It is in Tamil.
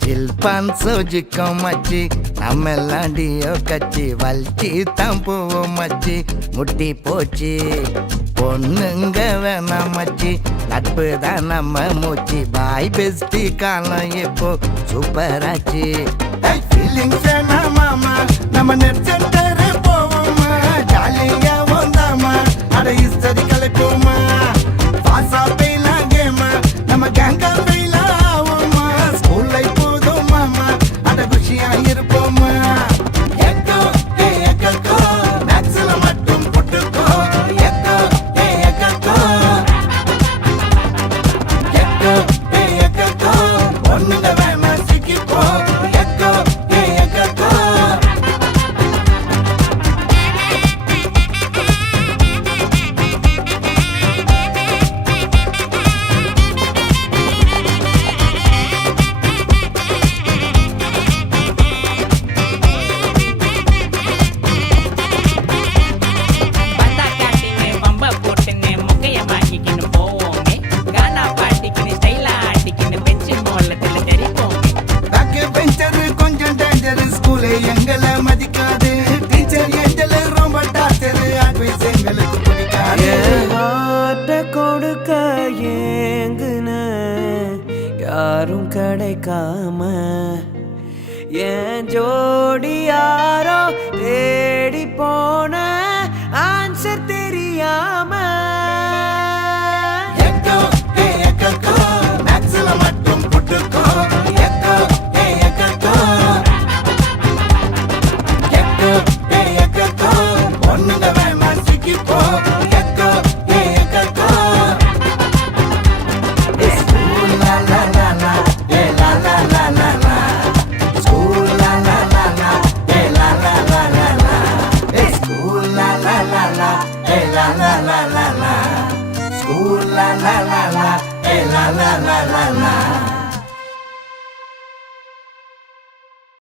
ஜில்பான் சோஜிக்கும் மச்சி நம்ம லாண்டியோ கச்சி வல்ச்சி தான் போவோம் மச்சி முட்டி போச்சு பொண்ணுங்க வேணாம் மச்சி நட்பு தான் நம்ம மூச்சு பாய் பெஸ்டி காலம் இப்போ சூப்பர் ஆச்சு ஃபீலிங்ஸ் மாமா நம்ம நெட் சென்டர் போவோமா ஜாலியா வந்தாமா அட இஸ்தடி கலக்குமா பாசா பெயிலாம் கேமா நம்ம கேங்கா பெயிலாம் ஆவோமா ஸ்கூல் லைஃப் இருப்போமா எக்கோ ஏ எக்கோ மேக்ஸ்ல மட்டும் போட்டுக்கோ எக்கோ ஏ எக்கோ எக்கோ ஏ எக்கோ ஒண்ணுங்க வேணா சிக்கிப்போ எக்கோ ஏ எக்கோ எங்களை மதிக்காது டீச்சர் ஏஞ்சல ரொம்ப டார்ச்சர் அட்வைஸ் எங்களுக்கு பிடிக்காது ஹார்ட்ட கொடுக்க ஏங்குன யாரும் கிடைக்காம என் ஜோடி யாரோ தேடி போன ஆன்சர் தெரியாம எக்கோ ஏ எக்கோ மேக்ஸ்ல மட்டும் போட்டுக்கோ எக்கோ ஏ எக்கோ ஒண்ணுங்க வேணா சிக்கிப்போ எக்கோ ஏ எக்கோ ஸ்கூல் லா லா லா லா ஏ லா லா லா லா லா ஸ்கூல் லா லா லா லா ஏ லா லா லா லா லா ஸ்கூல் லா லா லா லா ஏ லா லா லா லா லா ஸ்கூல் லா லா லா லா ஏ லா லா லா லா லா